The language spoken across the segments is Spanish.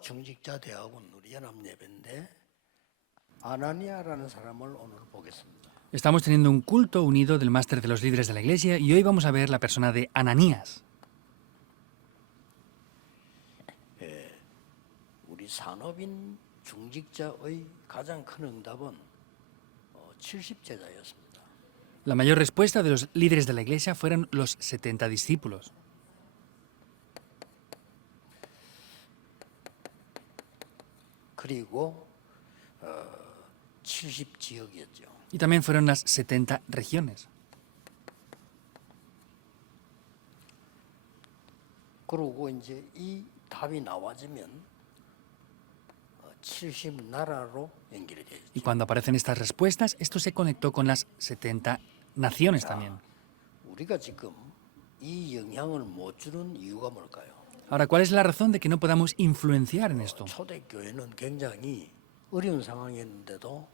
중직자 대학원 우리 연합예배인데 아나니아라는 사람을 오늘 보겠습니다. Estamos teniendo un culto unido del máster de los líderes de la iglesia y hoy vamos a ver la persona de Ananías. 우리 산업인 중직자의 가장 큰 응답은 70제자였습니다. La mayor respuesta de los líderes de la iglesia fueron los 70 discípulos. 그리고 70지역이었죠. Y también fueron las 70 regiones. 그리고 이제 이 답이 나와지면 70나라로 연결이 되죠. Y cuando aparecen estas respuestas, esto se conectó con las 70 naciones también. 우리가 지금 이 영향을 못 주는 이유가 뭘까요? Ahora, ¿cuál es la razón de que no podamos influenciar en esto? 초대교회는 굉장히 어려운 상황이었는데도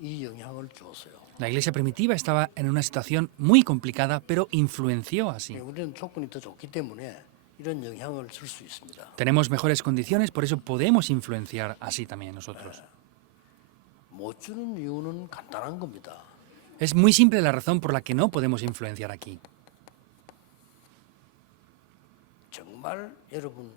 이 영향을 주었어요. La iglesia primitiva estaba en una situación muy complicada, pero influenció así. 우리는 조건이 더 좋기 때문에 이런 영향을 줄 수 있습니다. Tenemos mejores condiciones, por eso podemos influenciar así también nosotros. 못 주는 이유는 간단한 겁니다. Es muy simple la razón por la que no podemos influenciar aquí. 정말 여러분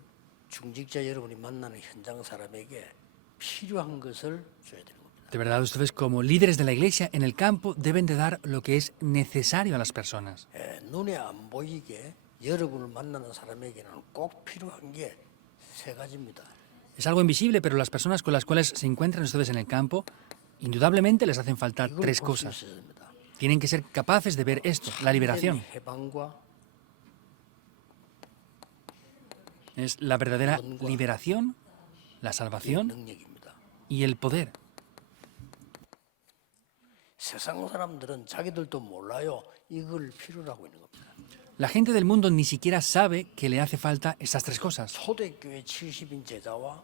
중직자 여러분이 만나는 현장 사람에게 필요한 것을 줘야 되는 겁니다. De verdad, ustedes como líderes de la iglesia en el campo deben de dar lo que es necesario a las personas. 눈에 안 보이게 여러분을 만나는 사람에게는 꼭 필요한 게 세 가지입니다. Es algo invisible, pero las personas con las cuales se encuentran ustedes en el campo, indudablemente les hacen falta 이걸 tres 볼수 cosas. 있어야 됩니다. Tienen que ser capaces de ver esto, la liberación. 해방과 Es la verdadera liberación, la salvación 능력입니다. y el poder. 세상 사람들은 자기들도 몰라요. 이걸 필요로 하고 있는 겁니다. La gente del mundo ni siquiera sabe que le hace falta estas tres cosas. 초대교회 70인 제자와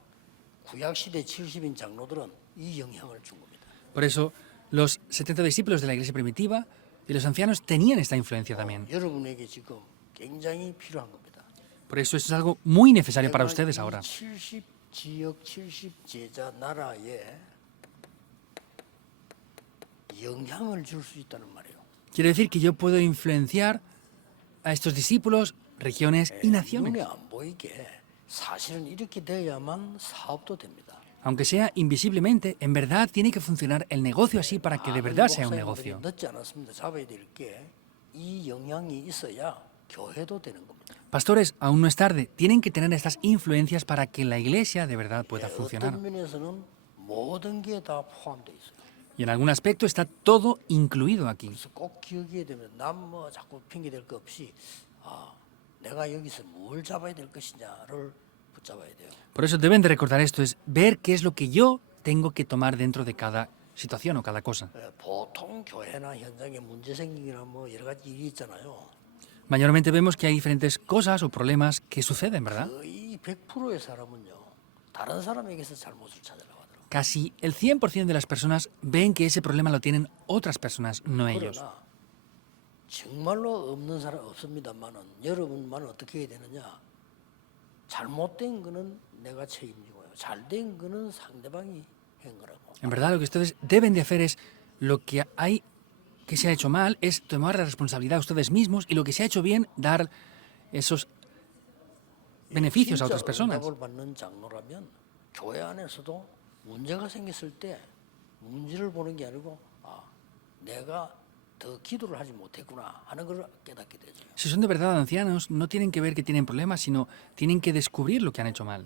구약시대 70인 장로들은 이 영향을 준 겁니다. Por eso, los 70 discípulos de la iglesia primitiva y los ancianos tenían esta influencia también. 여러분에게 지금 굉장히 필요한 겁니다. Por eso, esto es algo muy necesario para ustedes ahora. 70지역 70제자 나라에 영향을 줄 수 있다는 말이에요. Quiere decir que yo puedo influenciar a estos discípulos, regiones y 눈에 naciones. 안 보이게 사실은 이렇게 돼야만 사업도 됩니다. Aunque sea invisiblemente, en verdad tiene que funcionar el negocio así para que de verdad sea un 목사님들이 negocio. 늦지 않았습니다. 잡아야 될 게 이 영향이 있어야 교회도 되는 겁니다. Pastores, aún no es tarde. Tienen que tener estas influencias para que la iglesia de verdad pueda funcionar. 어떤 면에서는 모든 게 다 포함되어 있어요. Y en algún aspecto está todo incluido aquí. 그래서 꼭 기억해야 되면 남 뭐 자꾸 핑계 댈 거 없이 내가 여기서 뭘 잡아야 될 것이냐를 붙잡아야 돼요. Por eso deben de recordar esto, es ver qué es lo que yo tengo que tomar dentro de cada situación o cada cosa. 보통 교회나 현장에 문제 생기거나 뭐 여러 가지 일이 있잖아요. Mayormente vemos que hay diferentes cosas o problemas que suceden, ¿verdad? 거의 100%의 사람은요. 다른 사람에게서 잘못을 찾으려고 하더라고요. Casi el 100% de las personas ven que ese problema lo tienen otras personas, no ellos. 그러나 정말로 없는 사람 없습니다만은 여러분만 어떻게 해야 되느냐? 잘못된 거는 내가 책임지고요. 잘된 거는 상대방이 한 거라고. En verdad, lo que ustedes deben de hacer es lo que hay que se ha hecho mal, es tomar la responsabilidad a ustedes mismos y lo que se ha hecho bien, dar esos beneficios a otras personas. 응답을 받는 장로라면 교회 안에서도 문제가 생겼을 때 문제를 보는 게 아니고 내가 더 기도를 하지 못했구나 하는 걸 깨닫게 되죠. Si son de verdad ancianos, no tienen que ver que tienen problemas, sino tienen que descubrir lo que han hecho mal.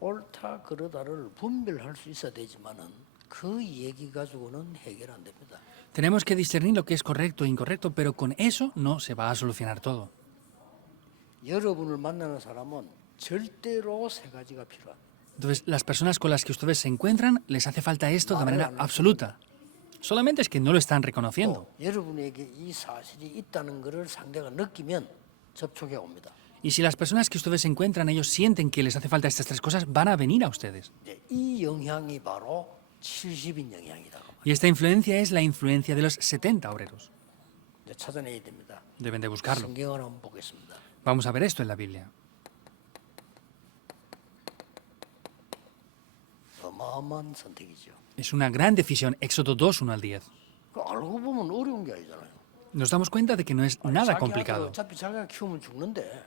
옳다 그러다를 분별할 수 있어야 되지만은 그 얘기 가지고는 해결 안 됩니다. Tenemos que discernir lo que es correcto e incorrecto, pero con eso no se va a solucionar todo. 여러분을 만나는 사람은 절대로 세 가지가 필요합니다. Entonces, las personas con las que ustedes se encuentran, les hace falta esto de manera absoluta. Solamente es que no lo están reconociendo. 여러분에게 이 사실이 있다는 것을 상대가 느끼면 접촉해 옵니다. Y si las personas que ustedes se encuentran, ellos sienten que les hace falta estas tres cosas, van a venir a ustedes. 이 영향이 바로 70인 영향이다. Y esta influencia es la influencia de los 70 obreros. 찾아내야 됩니다. Deben de buscarlo. 성경을 한번 보겠습니다. Vamos a ver esto en la Biblia. 어마어마한 선택이죠. Es una gran decisión. Éxodo 2, 1 al 10. 그 알고 보면 어려운 게 아니잖아요. Nos damos cuenta de que no es nada 자기 아들 complicado. 어차피 자기가 키우면 죽는데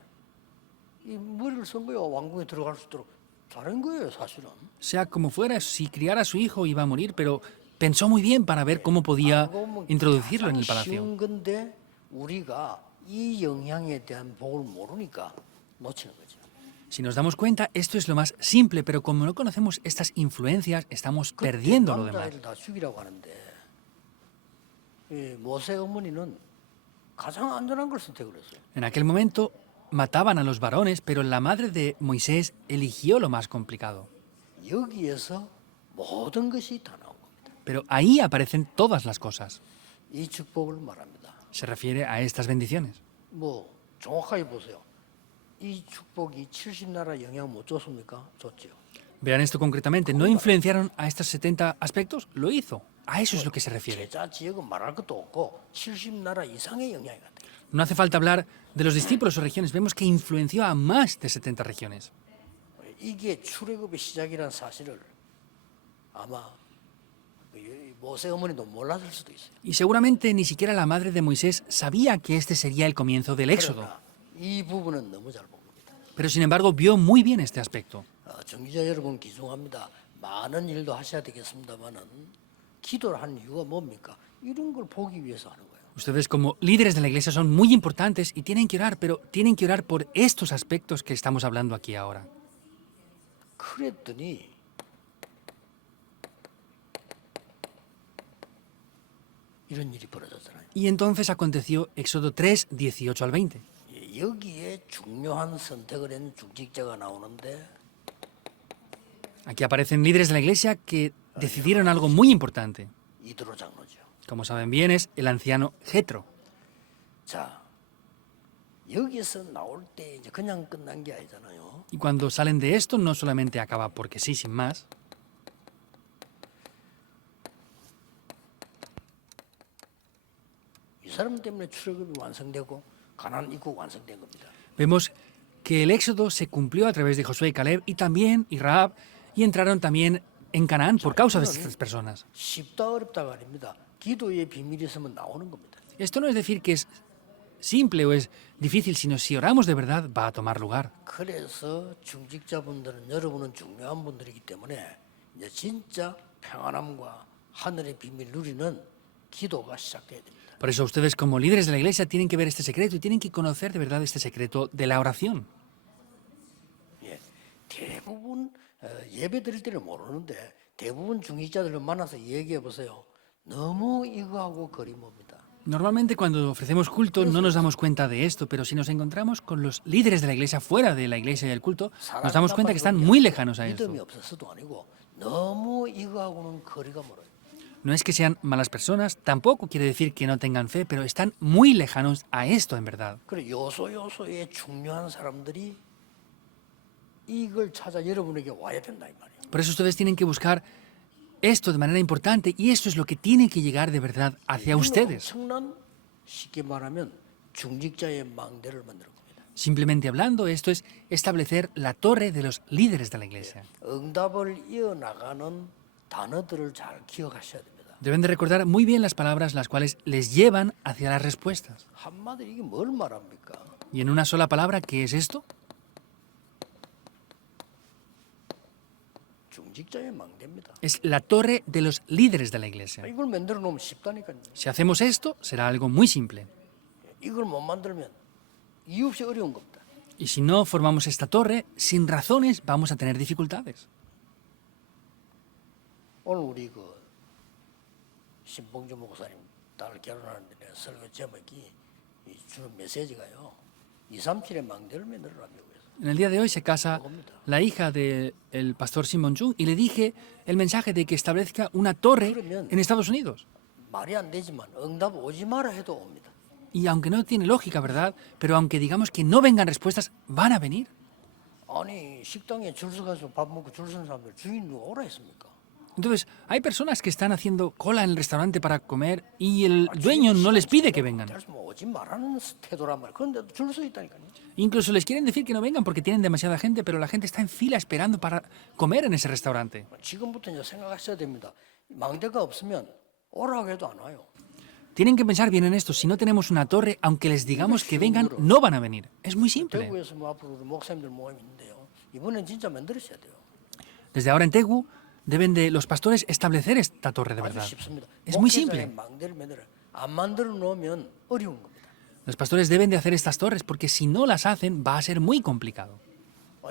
이 머리를 쓴 거예요. 왕궁에 들어갈 수 있도록 잘한 거예요, 사실은. Sea como fuera, si criara a su hijo iba a morir, pero pensó muy bien para ver cómo podía 알고 보면 introducirlo en 가장 el palacio. 쉬운 건데 우리가 이 영향에 대한 복을 모르니까 놓치는 거죠. Si nos damos cuenta, esto es lo más simple, pero como no conocemos estas influencias, estamos perdiendo lo demás. 남자애들 다 죽이라고 하는데 이 모세 어머니는 가장 안전한 걸 선택을 했어요. En aquel momento mataban a los varones, pero la madre de Moisés eligió lo más complicado. 여기에서 모든 것이 다 나온 겁니다. Pero ahí aparecen todas las cosas. 이 축복을 말합니다. Se refiere a estas bendiciones. 뭐 정확하게 보세요. 이 축복이 70나라 영향 못 줬습니까? 줬죠. Vean esto concretamente. ¿No influenciaron a estos 70 aspectos? Lo hizo. A eso es lo que se refiere. 제자 지역은 말할 것도 없고 70나라 이상의 영향이 같아요. No hace falta hablar de los discípulos o regiones. Vemos que influenció a más de 70 regiones. 이게 출애굽의 시작이라는 사실을 아마 모세 어머니도 몰랐을 수도 있어요. Y seguramente ni siquiera la madre de Moisés sabía que este sería el comienzo del Éxodo. 그러나 이 부분은 너무 잘 본 겁니다. Pero sin embargo vio muy bien este aspecto. 정기자 여러분 기중합니다. 많은 일도 하셔야 되겠습니다만은 기도를 하는 이유가 뭡니까? 이런 걸 보기 위해서 하는 거예요. Ustedes como líderes de la iglesia son muy importantes y tienen que orar, pero tienen que orar por estos aspectos que estamos hablando aquí ahora. 그랬더니 이런 일이 벌어졌잖아요. Y entonces aconteció Éxodo 3, 18 al 20. 여기에 중요한 선택을 한 중직자가 나오는데 Aquí aparecen líderes de la iglesia que decidieron algo muy importante. 이드로 장로죠. Como saben bien, es el anciano Jetro. 자, 여기서 나올 때 이제 그냥 끝난 게 아니잖아요. Y cuando salen de esto, no solamente acaba porque sí, sin más. 이 사람 때문에 출애굽이 완성되고 가나안 입국 완성된 겁니다. Vemos que el Éxodo se cumplió a través de Josué y Caleb y también y Rahab y entraron también en Canaán por causa de estas personas. 쉽다 어렵다가 아닙니다. 기도의 비밀이 있으면 나오는 겁니다. Esto no es decir que es simple o es difícil, sino si oramos de verdad va a tomar lugar. 그래서 중직자분들은 여러분은 중요한 분들이기 때문에 이제 진짜 평안함과 하늘의 비밀 누리는 기도가 시작돼야 됩니다. Por eso ustedes como líderes de la iglesia tienen que ver este secreto y tienen que conocer de verdad este secreto de la oración. 예, 대부분 예배 드릴 때는 모르는데 대부분 중직자들을 만나서 얘기해 보세요. 너무 이거하고 거리멉니다. Normalmente cuando ofrecemos culto no nos damos cuenta de esto, pero si nos encontramos con los líderes de la iglesia fuera de la iglesia y del culto, nos damos cuenta que están muy lejanos a esto. 믿음이 없어서도 아니고 너무 이거하고는 거리가 멀어요. No es que sean malas personas, tampoco quiere decir que no tengan fe, pero están muy lejanos a esto en verdad. 그래 요소요소에 중요한 사람들이 이걸 찾아 여러분에게 와야 된다 이 말이에요. Por eso ustedes tienen que buscar esto de manera importante y esto es lo que tiene que llegar de verdad hacia ustedes. 엄청난 쉽게 말하면 중직자의 망대를 만드는 겁니다. Simplemente hablando, esto es establecer la torre de los líderes de la iglesia. 응답을 이어나가는 단어들을 잘 기억하셔야 됩니다. Deben de recordar muy bien las palabras las cuales les llevan hacia las respuestas. 한마디로 이게 뭘 말합니까? Y en una sola palabra, ¿qué es esto? 중직자의 망대입니다. Es la torre de los líderes de la iglesia. 이걸 만들어 놓으면 쉽다니까요. Si hacemos esto, será algo muy simple. 이걸 못 만들면 이유 없이 어려운 겁니다. Y si no formamos esta torre, sin razones vamos a tener dificultades. 오늘 우리 그 신봉주 목사님 딸 결혼하는데 내가 설교 제목이 이 주는 메시지가요. 237의 망대를 만들어라 미국에서. En el día de hoy se casa la hija del pastor Simon Chung y le dije el mensaje de que establezca una torre en Estados Unidos. 말이 안 되지만 응답 오지 마라 해도 옵니다. Y aunque no tiene lógica, ¿verdad? Pero aunque digamos que no vengan respuestas, van a venir. 아니 식당에 줄 서가지고 밥 먹고 줄 서는 사람들 주인 누가 오라 했습니까? Entonces, hay personas que están haciendo cola en el restaurante para comer y el dueño no les pide que vengan. 오지 말라는 태도란 말이야. 그런데도 줄 수 있다니까요. Incluso les quieren decir que no vengan porque tienen demasiada gente, pero la gente está en fila esperando para comer en ese restaurante. 지금부터 이제 생각하셔야 됩니다. 망대가 없으면 오라고 해도 안 와요. Tienen que pensar bien en esto. Si no tenemos una torre, aunque les digamos que vengan, no van a venir. Es muy simple. 대구에서 뭐 앞으로 우리 목사님들 모임이 있는데요. 이번엔 진짜 만들으셔야 돼요. Desde ahora en Tegu deben de los pastores establecer esta torre de 아주 verdad. 쉽습니다. Es muy 목회자의 simple. 망대를 만들어 안 만들어 놓으면 어려운 겁니다. Los pastores deben de hacer estas torres porque si no las hacen va a ser muy complicado.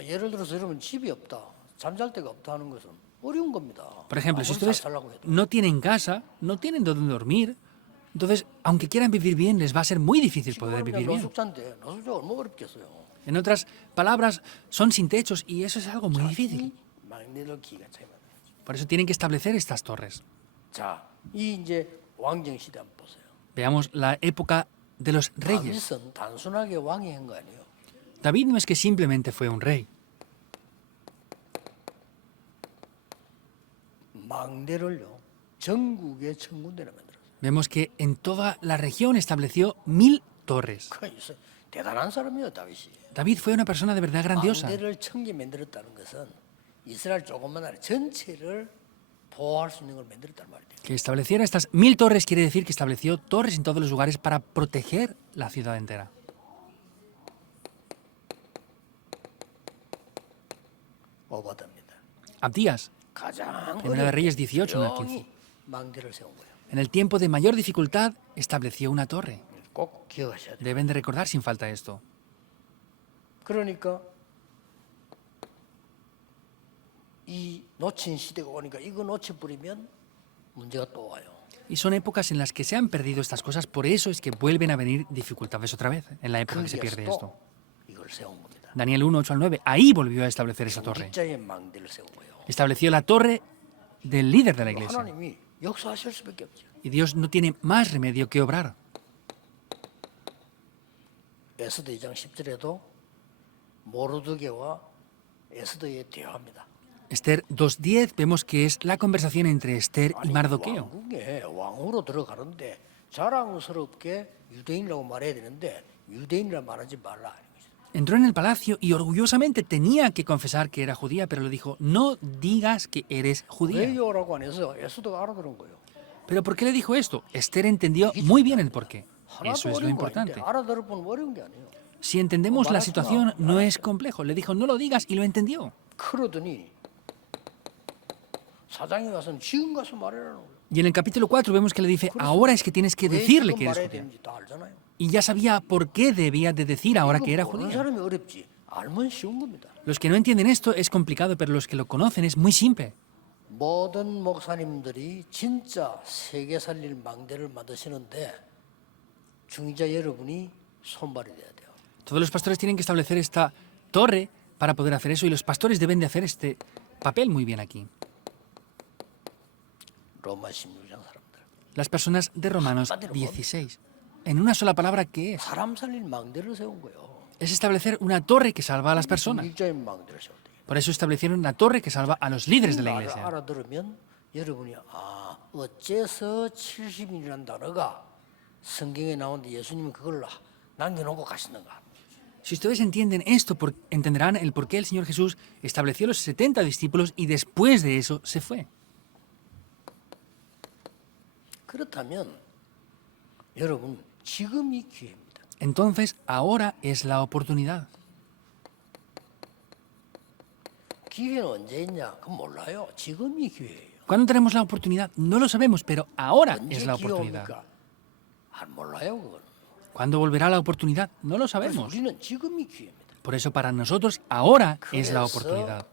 예를 들어서 여러분 집이 없다, 잠잘 데가 없다 하는 것은 어려운 겁니다. Por ejemplo, si 아무리 잘 ustedes 살라고 해도. no tienen casa, no tienen dónde dormir, entonces, aunque quieran vivir bien, les va a ser muy difícil poder 그냥 vivir bien. 노숙자인데 노숙자 얼마나 어렵겠어요. En otras palabras, son sin techos y eso es algo muy difícil. 이 망대를 기가 차게 만들어요. Por eso tienen que establecer estas torres. 자, 이 이제 왕정 시대 한번 보세요. Veamos la época de los reyes. 다윗은 단순하게 왕이 한 거 아니에요. David no es que simplemente fue un rey. 망대를요 전국에 천군데나 만들었어요. Vemos que en toda la región estableció 1000 torres. 그러니까 대단한 사람이에요, 다윗이. David fue una persona de verdad grandiosa. 망대를 1000개 만들었다는 것은 이스라엘 조그만 나라 전체를 보호할 수 있는 걸 만들었단 말이에요. Que estableciera estas 1000 torres quiere decir que estableció torres en todos los lugares para proteger la ciudad entera. 오바다입니다. Abdías, 가장 Primera de Reyes 18, 조용히 망대를 세운 거예요. en el tiempo de mayor dificultad, estableció una torre. 꼭 기억하셔야 돼요. Deben de recordar sin falta esto. 그러니까 이 놓친 시대가 오니까 이거 놓쳐버리면 문제가 또 와요. Y son épocas en las que se han perdido estas cosas, por eso es que vuelven a venir dificultades otra vez, en la época que se pierde esto. 거기에서 또 이걸 세운 겁니다. Daniel 1, 8 al 9, ahí volvió a establecer esa torre. 직자의 망대를 세운 거예요. Estableció la torre del líder de la iglesia. 하나님이 역사하실 수밖에 없죠. Y Dios no tiene más remedio que obrar. 에스더 2장 10절에도 모르드게와 에스더의 대화입니다. Esther 2.10 vemos que es la conversación entre Esther y Mardoqueo. 왕궁에 왕으로 들어가는데 자랑스럽게 유대인이라고 말해야 되는데 유대인이라 말하지 말라. Entró en el palacio y orgullosamente tenía que confesar que era judía, pero le dijo, no digas que eres 왜 judía. 요라고 안 해서 에스더가 알아들은 거예요. ¿Pero por qué le dijo esto? Esther entendió muy bien el porqué. 하나도 Eso es lo 어려운 거 아닌데 importante. 알아들을 뻔 어려운 게 아니에요. Si entendemos la situación, no es complejo. Le dijo, no lo digas, y lo entendió. 그러더니 사장이 가서는 지금 가서 말해라는 거예요. Y en el capítulo 4 vemos que le dice, ahora es que tienes que 왜 decirle 지금 que eres 말해야 judía. 되는지 다 알잖아요. Y ya sabía por qué debía de decir ahora que era 이거 모르는 judía. 사람이 어렵지 알면 쉬운 겁니다. Los que no entienden esto es complicado, pero los que lo conocen es muy simple. 모든 목사님들이 진짜 세계 살릴 망대를 만드시는데 중자 여러분이 손발이 돼야 돼요. Todos los pastores tienen que establecer esta torre para poder hacer eso, y los pastores deben de hacer este papel muy bien aquí. 로마 16장 사람들. Las personas de Romanos 16. En una sola palabra, ¿qué es? 사람 살릴 망대를 세운 거예요. Es establecer una torre que salva a las personas. 중직자의 망대를 세웠대요. Por eso establecieron una torre que salva a los líderes de la 말을 iglesia. 알아들으면 여러분이 어째서 70인이라는 단어가 성경에 나오는데 예수님은 그걸 남겨놓고 가시는가. Si ustedes entienden esto, entenderán el por qué el Señor Jesús estableció los 70 discípulos y después de eso se fue. 그렇다면 여러분 지금이 기회입니다. Entonces, ahora es la oportunidad. 기회는 언제 있냐? 그건 몰라요. 지금이 기회예요. ¿Cuándo tenemos la oportunidad? No lo sabemos, pero ahora 언제 es la 기회 oportunidad. 옵니까? 몰라요 그건. ¿Cuándo volverá la oportunidad? No lo 그래서 sabemos. 우리는 지금이 기회입니다. Por eso para nosotros ahora es la 그래서 oportunidad.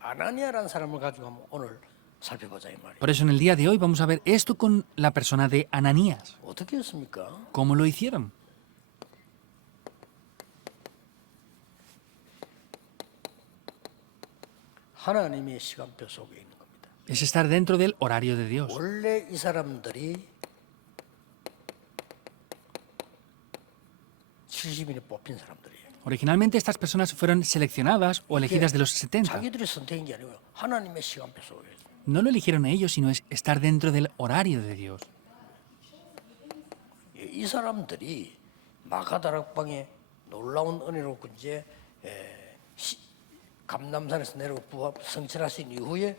아나니아라는 사람을 가지고 한번 오늘 살펴보자 이 말이에요. Por eso en el día de hoy vamos a ver esto con la persona de Ananías. 어떻게 했습니까? ¿Cómo lo hicieron? 하나님의 시간표 속에 있는 겁니다. Es estar dentro del horario de Dios. 원래 이 사람들이 70인에 뽑힌 사람들이에요. Originalmente estas personas fueron seleccionadas o elegidas de los 70. 자기들이 선택한 게 아니고요. 하나님의 시간표 속에 있어요. No lo eligieron ellos, sino es estar dentro del horario de Dios. 이 사람들이 마가다락방에 놀라운 은혜로 이제 감남산에서 내려오고 부합 성취하신 이후에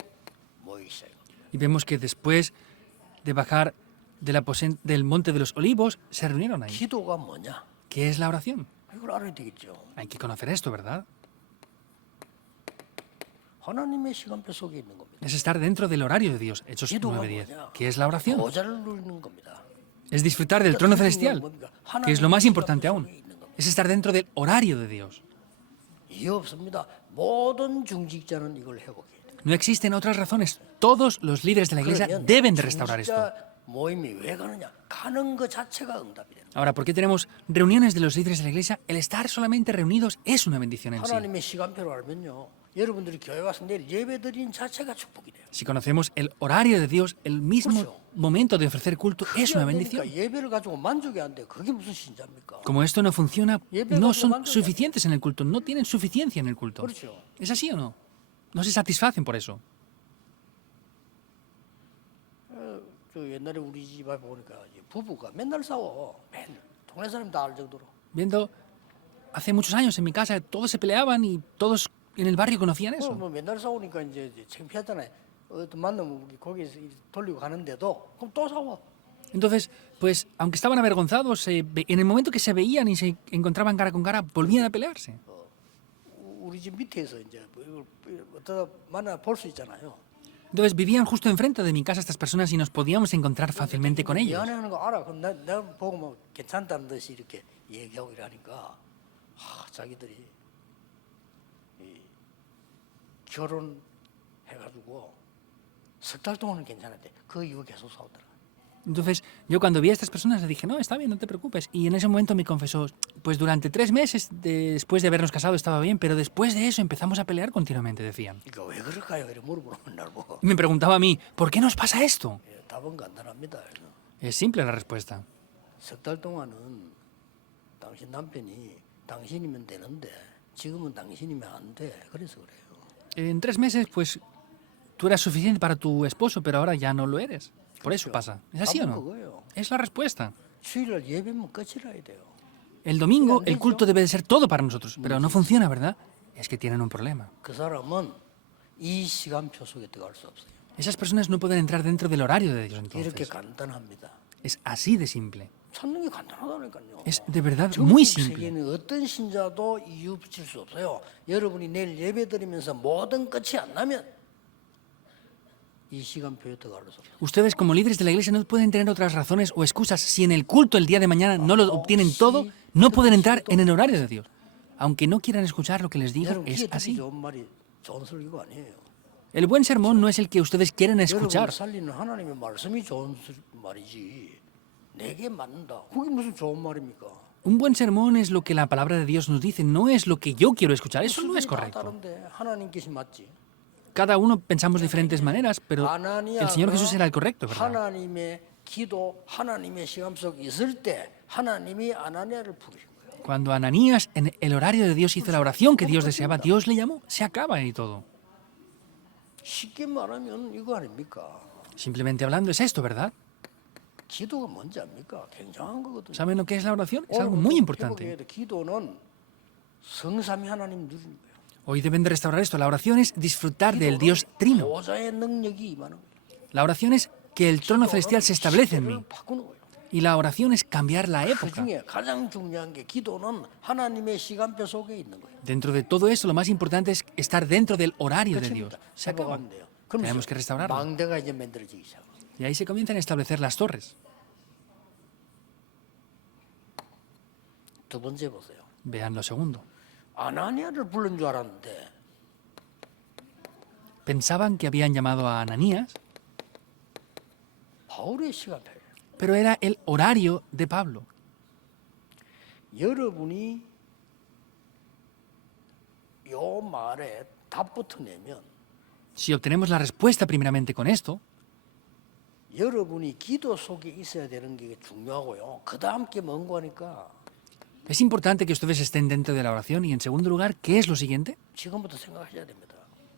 모이기 시작합니다. Y vemos que después de bajar del Monte de los Olivos, se reunieron ahí. 기도가 뭐냐? ¿Qué es la oración? 이걸 알아야 되겠죠. Hay que conocer esto, ¿verdad? 하나님의 시간표 속에 있는 겁니다. Es estar dentro del horario de Dios, Hechos 기도가 9:10. 뭐냐? ¿Qué es la oración? 보좌를 누리는 겁니다. Es disfrutar del trono celestial, que es lo más importante aún. Es estar dentro del horario de Dios. 이해 없습니다. 모든 중직자는 이걸 회복해야 돼요. No existen otras razones. Todos los líderes de la iglesia 그러면 deben de restaurar esto. 중직자 모임이 왜 가느냐? 가는 것 자체가 응답이 되는 거예요. Ahora, ¿por qué tenemos reuniones de los líderes de la iglesia? El estar solamente reunidos es una bendición en sí. 하나님의 시간표를 알면요. 여러분들이 교회 와서 내일 예배 드리는 자체가 축복이 돼요. Si conocemos el horario de Dios, el mismo momento de ofrecer culto es una bendición. 그러니까 예배를 가지고 만족이 안 돼. 그게 무슨 신자입니까? Como esto no funciona, no son suficientes en el culto, no tienen suficiencia en el culto. 그렇죠. ¿Es así o no? No se satisfacen por eso. 저 옛날에 우리 집에 보니까 이제 부부가 맨날 싸워. 맨날 동네 사람 다 알 정도로. Viendo, hace muchos años en mi casa todos se peleaban y todos en el barrio conocían eso. 뭐 맨날 싸우니까 이제 창피하잖아요. 또 만나면 우리 거기서 돌리고 가는데도 그럼 또 싸워. Entonces, pues, aunque estaban avergonzados, en el momento que se veían y se encontraban cara con cara, volvían a pelearse. 우리 집 밑에서 이제 이걸 어쩌다 만나 볼 수 있잖아요. Entonces, vivían justo enfrente de mi casa estas personas y nos podíamos encontrar fácilmente con ellos. 미안해하는 거 알아. 그럼 내가 보고 뭐 괜찮다는 듯이 이렇게 얘기하고 이러니까 자기들이 이 결혼해가지고 석 달 동안은 괜찮았대. 그 이후 계속 싸우더라. Entonces, yo cuando vi a estas personas le dije, no, está bien, no te preocupes. Y en ese momento me confesó, pues durante 3 meses después de habernos casado estaba bien, pero después de eso empezamos a pelear continuamente, decían. 그러니까 왜 그럴까요? 이렇게 물어보는 날 보고. Y me preguntaba a mí, ¿por qué nos pasa esto? 답은 간단합니다. Es simple la respuesta. 석 달 동안은 당신 남편이 당신이면 되는데 지금은 당신이면 안 돼. 그래서 그래요. En 3 meses, pues tú eras suficiente para tu esposo, pero ahora ya no lo eres. Por eso pasa. ¿Es así o 답은 no? 그거예요. Es la respuesta. 주일날 예배면 끝이라 해야 돼요. El domingo el culto debe de ser todo para nosotros, pero no funciona, ¿verdad? Es que tienen un problema. 그 사람은 이 시간표 속에 들어갈 수 없어요. Esas personas no pueden entrar dentro del horario de Dios 이렇게 entonces. 간단합니다. Es así de simple. 찾는 게 간단하다니까요. Es de verdad 전국 muy simple. 세계는 어떤 신자도 이유 붙일 수 없어요. 여러분이 내일 예배 드리면서 모든 끝이 안 나면 이 시간표에 들어갈 수 없어요. Ustedes como líderes de la iglesia no pueden tener otras razones o excusas. Si en el culto el día de mañana no lo obtienen todo, no pueden entrar en el horario de Dios. Aunque no quieran escuchar lo que les digo, 여러분 es 귀에 듣기 así. 좋은 말이 좋은 설교가 아니에요. El buen sermón no es el que ustedes quieren 여러분을 escuchar. 살리는 하나님의 말씀이 좋은 말이지. 내게 맞는다. 그게 무슨 좋은 말입니까? Un buen sermón es lo que la palabra de Dios nos dice, no es lo que yo quiero escuchar. Eso no es 다 correcto. 다른데 하나님께서 맞지. Cada uno pensamos de diferentes maneras, pero el Señor Jesús era el correcto, ¿verdad? 하나님의 기도, 하나님의 시간 속에 있을 때 하나님이 아나니아를 부르신 거예요. Cuando Ananías en el horario de Dios hizo la oración que Dios deseaba, Dios le llamó, se acaba y todo. 쉽게 말하면 이거 아닙니까? Simplemente hablando es esto, ¿verdad? 기도가 뭔지 압니까? 굉장한 거거든요. ¿Saben lo que es la oración? Es algo muy importante. 기도는 성삼위 하나님 누리는 거예요. Hoy deben de restaurar esto. La oración es disfrutar del Dios trino. 보좌의 능력이 임하는 거예요. La oración es que el trono celestial se establece en mí. 시대를 바꾸는 거예요. Y la oración es cambiar la 그 época. 중에 가장 중요한 게 기도는 하나님의 시간표 속에 있는 거예요. Dentro de todo eso, lo más importante es estar dentro del horario de Dios. Se acaba. 회복하면 돼요. Tenemos que restaurarlo. 망대가 이제 만들어지기 시작해요. Y ahí se comienzan a establecer las torres. 두 번째 보세요. Vean lo segundo. 아나니아를 부른 줄 알았는데 Pensaban que habían llamado a Ananías, 바울의 시간표예요. pero era el horario de Pablo. 여러분이 요 말에 답부터 내면 Si obtenemos la respuesta primeramente con esto, 여러분이 기도 속에 있어야 되는 게 중요하고요. 그 다음 게 뭔고 하니까 Es importante que ustedes estén dentro de la oración y en segundo lugar, ¿qué es lo siguiente? 지금부터 생각하셔야 됩니다.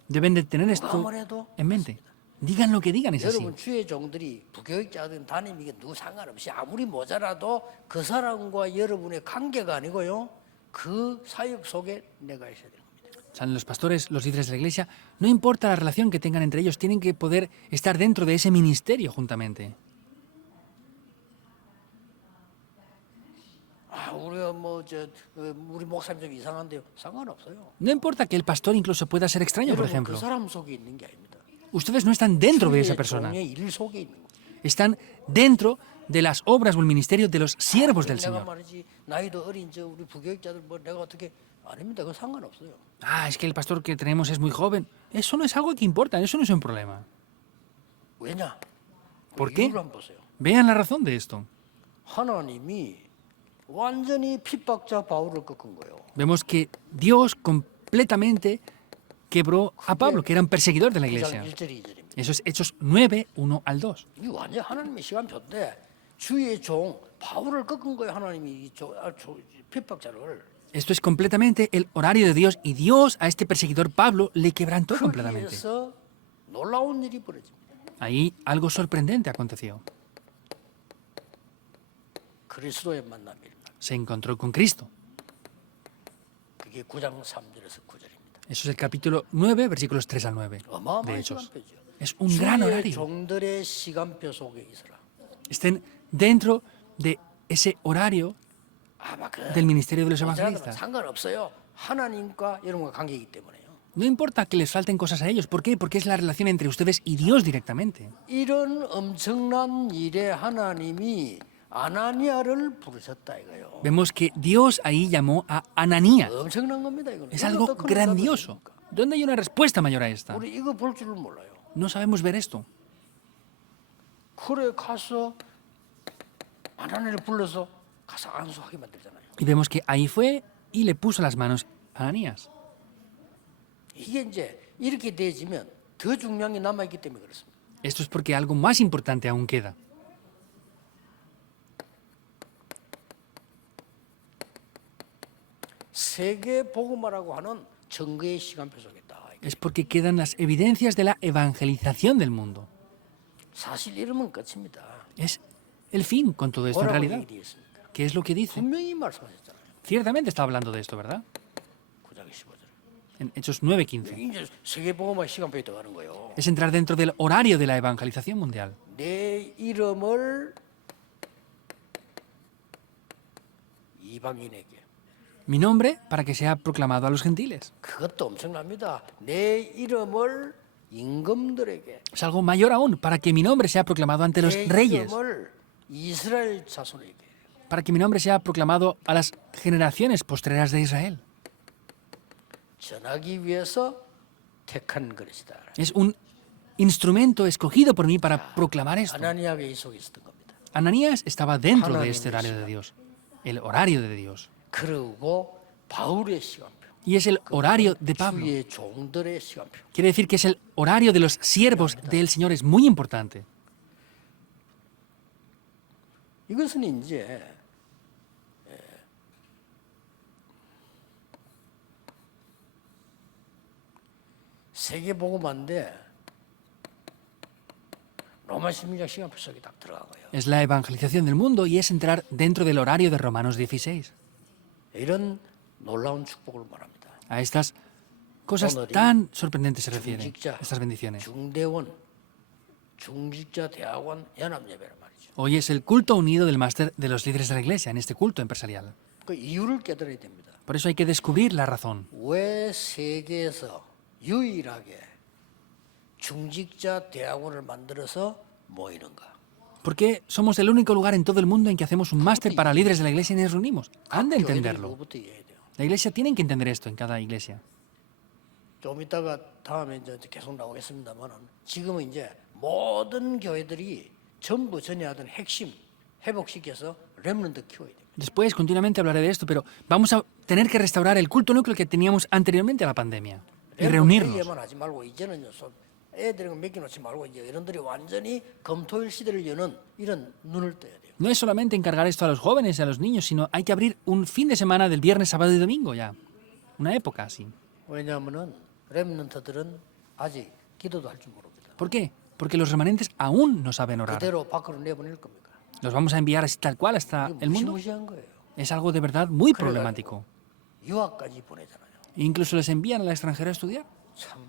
Deben de tener esto 아무래도 en mente. Digan lo que digan, es así. 여러분 주의 종들이 부교육자든 담임이든 누구 상관없이 아무리 모자라도 그 사람과 여러분의 관계가 아니고요. 그 사역 속에 내가 있어야 되는 겁니다. O sea, los pastores, los líderes de la iglesia, no importa la relación que tengan entre ellos, tienen que poder estar dentro de ese ministerio juntamente. 아, 우리가 우리 목사님 좀 이상한데요. 상관없어요. No importa que el pastor incluso pueda ser extraño, por 여러분 그 ejemplo. 사람 속에 있는 게 아닙니다. Ustedes no están dentro de esa 주의 persona. 종의 일 속에 있는 거예요. Están dentro de las obras o el ministerio de los siervos del 내가 Señor. 말이지 나이도 어린 저 우리 부교육자들 뭐 내가 어떻게 아닙니다. 그거 상관없어요. Ah, es que el pastor que tenemos es muy joven. Eso no es algo que importa, eso no es un problema. 왜냐? ¿Por qué? 이유를 한번 보세요. Vean la razón de esto. 하나님이 완전히 핍박자 바울을 꺾은 거예요. Vemos que Dios completamente quebró a Pablo, que era un perseguidor de la 9장 iglesia. 1절 2절입니다. Eso es Hechos 9, 1 al 2. 이 완전 하나님의 시간표인데 주의 종 바울을 꺾은 거예요. 하나님이 이 핍박자를. Esto es completamente el horario de Dios y Dios a este perseguidor Pablo le quebrantó completamente. 거기에서 놀라운 일이 벌어집니다. Ahí algo sorprendente aconteció. 그리스도의 만남입니다. Se encontró con Cristo. 그게 9장 3절에서 9절입니다. Eso es el capítulo 9, versículos 3 al 9 de 어마어마한 Hechos. 시간표죠. Es un gran 주의 horario. 종들의 시간표 속에 있어라. Estén dentro de ese horario 아마 그 del ministerio de los 모자라면 evangelistas. 상관없어요. 하나님과 여러분과 관계이기 때문에요. No importa que les falten cosas a ellos. ¿Por qué? Porque es la relación entre ustedes y Dios directamente. 이런 엄청난 일에 하나님이 아나니아를 부르셨다 이거요. Vemos que Dios ahí llamó a Ananías. 엄청난 겁니다 이거는. Es algo 이것도 큰 grandioso. 응답입니까? ¿Dónde hay una respuesta mayor a esta? 우리 이거 볼 줄을 몰라요. No sabemos ver esto. 그래 가서 아나니아를 불러서 가서 안수하게 만들잖아요. Y vemos que ahí fue y le puso las manos a Ananías. 이게 이제 이렇게 되어지면 더 중요한 게 남아있기 때문에 그렇습니다. Esto es porque algo más importante aún queda. 세계 복음화라고 하는 증거의 시간표 속에 있다. Es porque quedan las evidencias de la evangelización del mundo. 사실 이러면 끝입니다. Es el fin con todo esto en 뭐라고 realidad. 얘기했습니까? ¿Qué es lo que dice? 분명히 말씀하셨잖아요. Ciertamente está hablando de esto, ¿verdad? 9장 15절. En Hechos 9:15. 이제 세계 복음화 시간표에 들어가는 거예요. Es entrar dentro del horario de la evangelización mundial. 내 이름을 이방인에게. Mi nombre para que sea proclamado a los gentiles. 그것도 엄청납니다. 내 이름을 임금들에게. Es algo mayor aún, para que mi nombre sea proclamado ante los 내 reyes. 이름을 이스라엘 자손에게. Para que mi nombre sea proclamado a las generaciones postreras de Israel. 전하기 위해서 택한 그릇이다. Es un instrumento escogido por mí para proclamar esto. 아나니아가 이 속에 있었던 겁니다. Ananías estaba dentro de este horario de Dios, el horario de Dios. 그리고 바울의 시간표. Y es el horario de Pablo. 주의 종들의 시간표. Quiere decir que es el horario de los siervos del Señor, es muy importante. 이것은 이제 세계 복음화인데 로마 16장 시간표 속에 딱 들어간 거예요. Es la evangelización del mundo y es entrar dentro del horario de Romanos 16. 이런 놀라운 축복을 말합니다. A estas cosas 오늘이 tan sorprendentes se refieren, 중직자, estas bendiciones. 중대원, 중직자 대학원 연합 예배란 말이죠. Hoy es el culto unido del máster de los líderes de la iglesia en este culto empresarial. 그 이유를 깨달아야 됩니다. Por eso hay que descubrir la razón. 왜 세계에서 유일하게 중직자 대학원을 만들어서 모이는가? Porque somos el único lugar en todo el mundo en que hacemos un máster para líderes de la iglesia y nos reunimos. Han de entenderlo. 교회들이 이해해야 돼요. La iglesia tiene que entender esto en cada iglesia. 좀 이따가 다음에 이제 계속 나오겠습니다만은 지금은 이제 모든 교회들이 전부 전해하던 핵심 회복시켜서 렘넌트 키워야 돼요. Después continuamente hablaré de esto, pero vamos a tener que restaurar el culto núcleo que teníamos anteriormente a la pandemia y reunirnos. 얘기만 하지 말고 이제는요. 애들이랑 맡겨놓지 말고 이제 여러분들이 완전히 검토일 시대를 여는 이런 눈을 떠야 돼요. No es solamente encargar esto a los jóvenes y a los niños, sino hay que abrir un fin de semana del viernes, sábado y domingo ya. Una época así. 왜냐하면은 렘넌트들은 아직 기도도 할 줄 모릅니다. ¿Por qué? Porque los remanentes aún no saben orar. 그대로 밖으로 내보낼 겁니까? ¿Los vamos a enviar así tal cual hasta 이거 el mundo? 무시무시한 거예요. Es algo de verdad muy problemático. 유학까지 보내잖아요. Incluso les envían al extranjero a estudiar. 참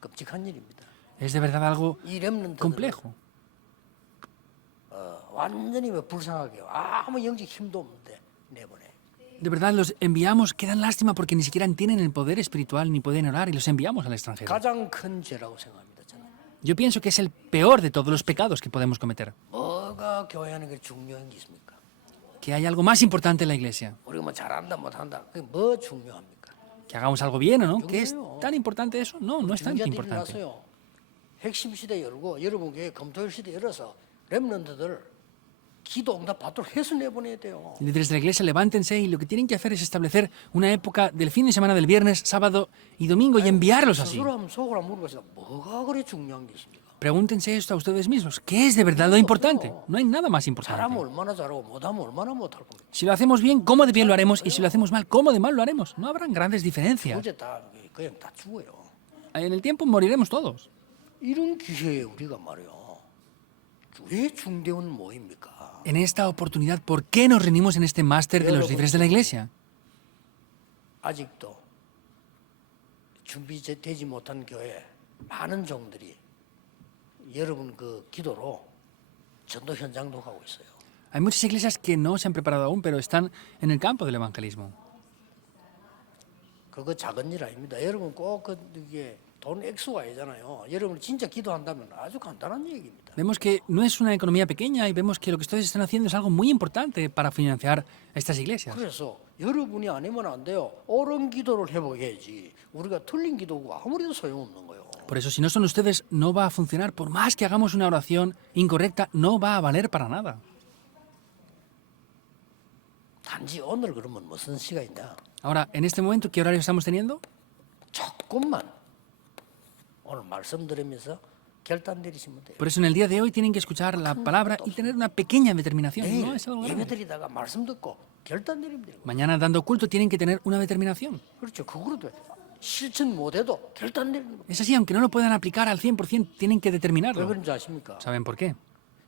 끔찍한 일입니다. Es de verdad algo 이 렘넌트들 complejo. 완전히 왜 불쌍하게 아무 영적 힘도 없는데 내보내. De verdad los enviamos, que dan lástima porque ni siquiera tienen el poder espiritual ni pueden orar y los enviamos al extranjero. 가장 큰 죄라고 생각합니다. 저는. Yo pienso que es el peor de todos los pecados que podemos cometer. 뭐가 교회 하는 게 중요한 게 있습니까? Que hay algo más importante en la iglesia. 우리가 뭐 잘한다 못한다 그게 뭐 중요합니까? Que hagamos algo bien o no. ¿Que es tan importante eso? No, no es tan 문제들이 importante. 일어났어요. 핵심 시대 열고 여러분 교회 검토일 시대 열어서 렘넌트들 기도 응답 받도록 해서 내보내야 돼요. Líderes de la iglesia, levántense y lo que tienen que hacer es establecer una época del fin de semana del viernes, sábado y domingo y enviarlos así. 스스로 한번 속으로 물어보세요. 뭐가 그래 중요한 게 있습니까? Pregúntense esto a ustedes mismos. ¿Qué es de verdad lo importante? No hay nada más importante. 잘하면 얼마나 잘하고 못하면 얼마나 못할 겁니까? Si lo hacemos bien, ¿cómo de bien lo haremos? Y si lo hacemos mal, ¿cómo de mal lo haremos? No habrán grandes diferencias. 어제 다 그냥 다 죽어요. En el tiempo moriremos todos. 이런 기회에 우리가 말이요. 왜 중대원 모입니까? En esta oportunidad, ¿por qué nos reunimos en este máster de los líderes de la iglesia? 아직도 준비되지 못한 교회 많은 종들이 여러분 그 기도로 전도 현장도 가고 있어요. Hay muchas iglesias que no se han preparado aún, pero están en el campo del evangelismo. 그거 작은 일 아닙니다. 여러분 꼭 이게 돈 액수가 아니잖아요. 여러분 진짜 기도한다면 아주 간단한 얘기입니다. Vemos que no es una economía pequeña y vemos que lo que ustedes están haciendo es algo muy importante para financiar estas iglesias. 그래서 여러분이 안 하면 안 돼요. 옳은 기도를 해보게야지. 우리가 틀린 기도고 아무리도 소용없는 거예요. Por eso, si no son ustedes, no va a funcionar. Por más que hagamos una oración incorrecta, no va a valer para nada. 단지 오늘 그러면 무슨 시간이냐? Ahora, en este momento, ¿qué horario estamos teniendo? 조금만 오늘 말씀 들으면서 결단 내리시면 돼요. Por eso, en el día de hoy tienen que escuchar la palabra y tener una pequeña determinación. 내일 No es algo grande. 예배 드리다가 말씀 듣고 결단 내리면 돼요. Mañana, dando culto, tienen que tener una determinación. 그렇죠. 그거로도 실천 못해도 결단 내리는 거예요. Es así, aunque no lo puedan aplicar al 100%, tienen que 왜 determinarlo. 그런지 아십니까? ¿Saben por qué?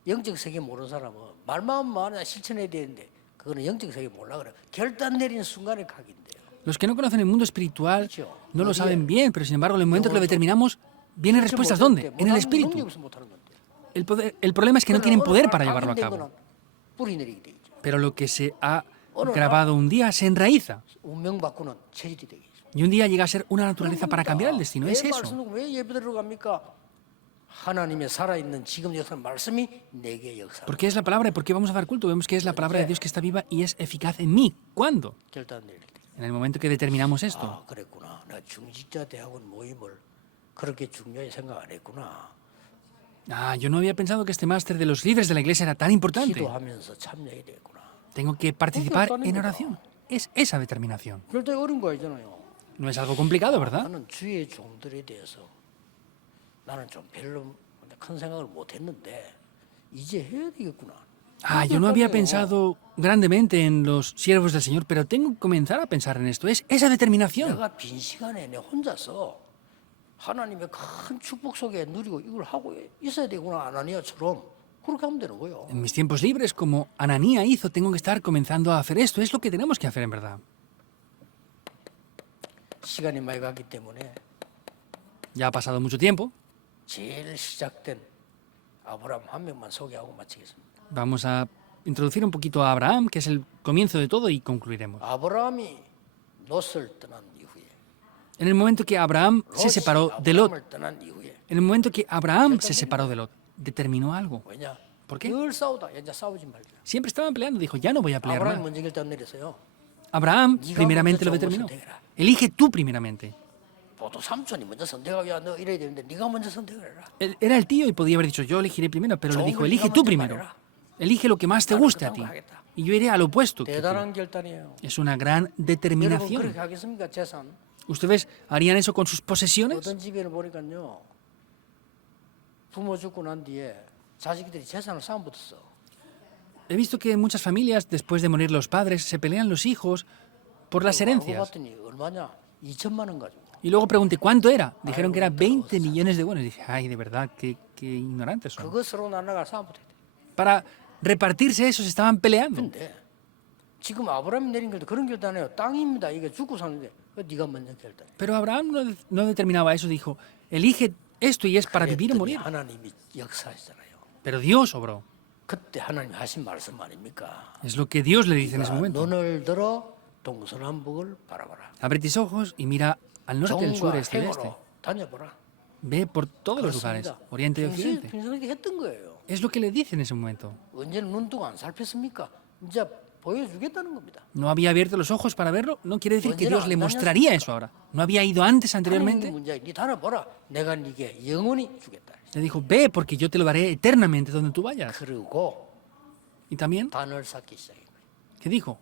영적 세계 모르는 사람은 말만 많아 실천해야 되는데 그거는 영적 세계 몰라 그래. 결단 내리는 순간에 각인돼요. Los que no conocen el mundo espiritual 그렇죠. no lo 어디에? saben bien, pero sin embargo, en el momento que lo determinamos, vienen respuestas ¿dónde? En el espíritu. 못하는 건데. El problema es que no tienen poder para llevarlo a cabo. 뿌리 내리게 되죠. Pero lo que se ha grabado un día se enraiza. 운명 바꾸는 체질이 되겠죠. Y un día llega a ser una naturaleza para cambiar el destino. Es 왜 eso. 말씀 듣고 왜 예배 들어갑니까? 하나님의 살아있는 지금 역사 말씀이 내게 역사. ¿Por qué es la palabra y por qué vamos a dar culto? Vemos que es la palabra de Dios que está viva y es eficaz en mí. ¿Cuándo? 결단 내릴 때. En el momento que determinamos esto. 아, 그랬구나. 내가 중직자 대학원 모임을 그렇게 중요히 생각 안 했구나. Ah, yo no había pensado que este máster de los líderes de la iglesia era tan importante. 기도하면서 참여해야 되겠구나. Tengo que participar en oración. Es esa determinación. 별도 어려운 거 아니잖아요. No es algo complicado, ¿verdad? 나는 주의 종들에 대해서 나는 좀 별로 큰 생각을 못 했는데 이제 해야 되겠구나. Ah, yo no había pensado grandemente en los siervos del Señor, pero tengo que comenzar a pensar en esto. Es esa determinación. 내가 빈 시간에 내 혼자서 하나님의 큰 축복 속에 누리고 이걸 하고 있어야 되구나. 아나니아처럼 그렇게 하면 되는 거예요. En mis tiempos libres, como Ananía hizo, tengo que estar comenzando a hacer esto. Es lo que tenemos que hacer en verdad. 시간이 많이 갔기 때문에 Ya ha pasado mucho tiempo. 제일 시작된 아브라함 한 명만 소개하고 마치겠습니다. Vamos a introducir un poquito a Abraham, que es el comienzo de todo, y concluiremos. 아브라함이 롯을 떠난 이후에 En el momento que Abraham se separó de Lot, 아브라함을 떠난 이후에 en el momento que Abraham se separó de Lot, determinó algo. 왜냐? ¿Por qué? 늘 싸우다 이제 싸우지 말자. Siempre estaban peleando, dijo, ya no voy a pelear 아브라함이 más. 먼저 결단 내렸어요. Abraham 네가 primeramente 먼저 lo 좋은 걸 determinó. 선택해라. Elige tú primeramente. 보통 삼촌이 먼저 선택하기야 너 이래야 되는데 네가 먼저 선택을 해라. Él era el tío y podía haber dicho, yo elegiré primero, pero le 좋은 dijo, 걸 elige 네가 tú 먼저 primero. 말해라. Elige lo que más te 나는 guste a 그딴 ti. 거 하겠다. Y yo iré al opuesto. que tú. 대단한 결단이에요. Es una gran 여러분 determinación. 그렇게 하겠습니까? 재산 ¿Ustedes harían eso con sus posesiones? 어떤 집에는 보니까요 부모 죽고 난 뒤에 자식들이 재산을 쌓아붙었어. he visto que en muchas familias, después de morir los padres, se pelean los hijos por las 알고 herencias. 봤더니 얼마냐? 2천만 원 가지고. Y luego pregunté, ¿cuánto era? Dijeron que era Ay, 20 millones de buenos. Dije, ay, de verdad, qué ignorantes son. 그것으로 나눠가 싸움부터 했대. Para repartirse eso se estaban peleando. 근데 지금 아브라함이 내린 결도 그런 결도 안 해요. 땅입니다. 이게 죽고 사는데 네가 먼저 결단해. Pero Abraham no determinaba eso, dijo, elige esto y es para vivir o 그랬더니 morir. 하나님이 역사하시잖아요. Pero Dios obró. 그때 하나님 하신 말씀 아닙니까? Es lo que Dios le dice en ese momento. 눈을 들어 동서남북을 바라봐라. Abre tus ojos y mira al norte, al sur, 정과 este y este. 행으로 다녀보라. Ve por todos los lugares, 그렇습니다. oriente y occidente. 평소에 했던 거예요. Es lo que le dice en ese momento. 언제는 눈 뜨고 안 살폈습니까? 이제 보여주겠다는 겁니다. No había abierto los ojos para verlo, no quiere decir que Pues Dios ya, le no, mostraría eso ahora. No había ido antes, 하나님의 anteriormente. 문제, 네 다녀보라. 내가 네게 영원히 주겠다. Le dijo, ve porque yo te lo daré eternamente donde tú vayas. 그리고 Y también, 단을 쌓기 시작해요. ¿qué dijo?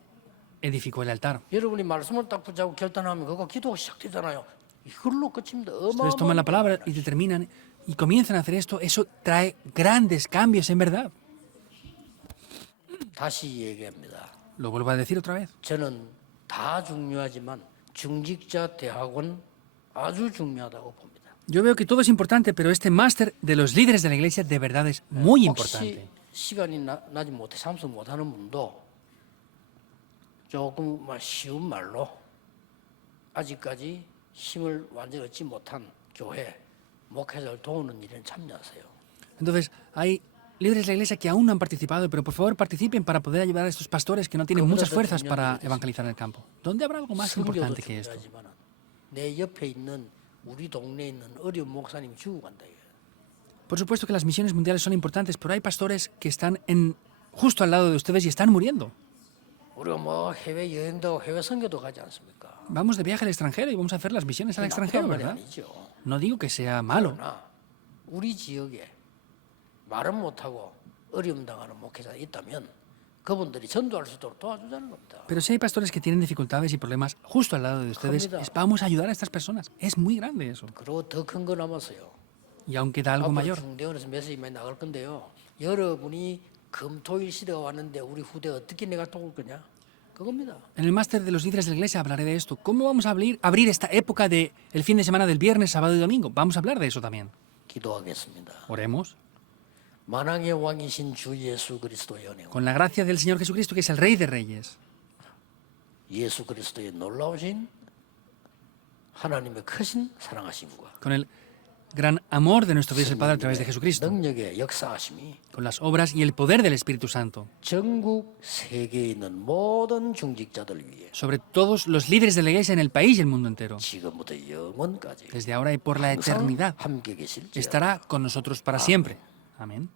Edificó el altar. 여러분이 말씀을 딱 붙잡고 결단하면 그거 기도가 시작되잖아요. 이걸로 끝입니다. Ustedes toman la palabra y determinan y comienzan a hacer esto, eso trae grandes cambios en verdad. 다시 얘기합니다. Lo vuelvo a decir otra vez. 저는 다 중요하지만 중직자 대학원 아주 중요하다고 봅니다. Yo veo que todo es importante, pero este máster de los líderes de la iglesia de verdad es muy 혹시 importante. 시간이 나지 못해 참석 못하는 분도 조금 쉬운 말로 아직까지 힘을 완전히 얻지 못한 교회 목회자를 도우는 일에 참여하세요. Entonces, hay líderes de la iglesia que aún no han participado, pero por favor participen para poder ayudar a estos pastores que no tienen muchas fuerzas para evangelizar el campo. ¿Dónde habrá algo más 성교도 importante que esto? 중요하지만 내 옆에 있는 우리 동네에 있는 어려운 목사님이 죽어 간다 이거예요. Por supuesto que las misiones mundiales son importantes, pero hay pastores que están justo al lado de ustedes y están muriendo. 우리가 뭐 해외 여행도 해외 선교도 가지 않습니까? Vamos de viaje al extranjero y vamos a hacer las misiones al extranjero, 말이 ¿verdad? 아니죠. No digo que sea malo, 그러나 우리 지역에 말은 못하고 어려움 당하는 목회자가 있다면 그분들이 전도할 수 있도록 도와주자는 겁니다. pero si hay pastores que tienen dificultades y problemas justo al lado de ustedes, vamos a ayudar a estas personas. Es muy grande eso. 그리고 더 큰 거 남았어요. Y aún queda algo 앞으로 mayor. 중대원에서 메시지 많이 나갈 건데요. 여러분이 금토일 시대가 왔는데 우리 후대 어떻게 내가 도울 거냐? 그겁니다. En el máster de los líderes de la iglesia hablaré de esto. ¿Cómo vamos a abrir esta época del fin de semana del viernes, sábado y domingo? Vamos a hablar de eso también. 기도하겠습니다. Oremos. 만왕의 왕이신 주 예수 그리스도의 은혜, Con la gracia del Señor Jesucristo, que es el Rey de Reyes, 예수 그리스도의 놀라우신 하나님의 크신 사랑하심과 con el gran amor de nuestro Dios el Padre a través de Jesucristo, 능력의 역사하심이 con las obras y el poder del Espíritu Santo, 전국 세계에 있는 모든 중직자들 위해 sobre todos los líderes de la iglesia en el país y el mundo entero, 지금부터 영원까지 desde ahora y por la 항상 eternidad, 함께 계실지어다. estará con nosotros para siempre. Amén.